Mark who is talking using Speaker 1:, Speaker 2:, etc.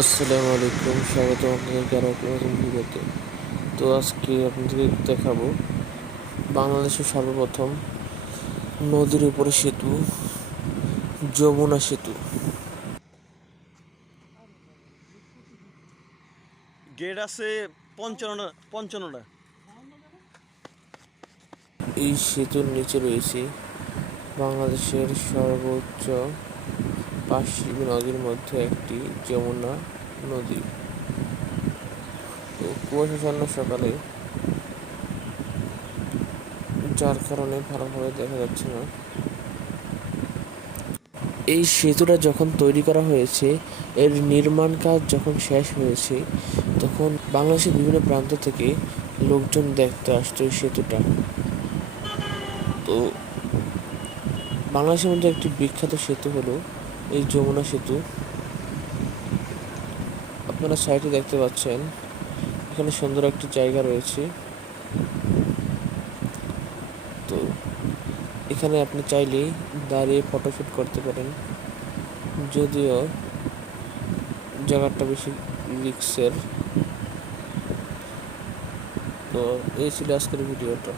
Speaker 1: আসসালামু আলাইকুম স্বাগত আপনাদেরকে আরও নতুন ভিডিওতে। তো আজকে আপনাদেরকে দেখাবো বাংলাদেশের সর্বপ্রথম নদীর উপরে সেতু যমুনা সেতু।
Speaker 2: গেট আছে পঞ্চান্ন পঞ্চান্নটা।
Speaker 1: এই সেতুর নিচে রয়েছে বাংলাদেশের সর্বোচ্চ পাঁচটি নদীর মধ্যে একটি যমুনা নদী। তো কুয়াশাচ্ছন্ন সকালে যার কারণে ভালোভাবে দেখা যাচ্ছে না। এই সেতুটা যখন তৈরি করা হয়েছে, এর নির্মাণ কাজ যখন শেষ হয়েছে, তখন বাংলাদেশের বিভিন্ন প্রান্ত থেকে লোকজন দেখতে আসতো এই সেতুটা। তো বাংলাদেশের মধ্যে একটি বিখ্যাত সেতু হলো এই যমুনা সেতু। আপনারা সাইডে দেখতে পাচ্ছেন, এখানে সুন্দর একটি জায়গা রয়েছে। তো এখানে আপনি চাইলেই দাঁড়িয়ে ফটোশুট করতে পারেন। যদিও জায়গাটা বেশি রিক্সের। তো এই ছিল আজকের ভিডিওটা।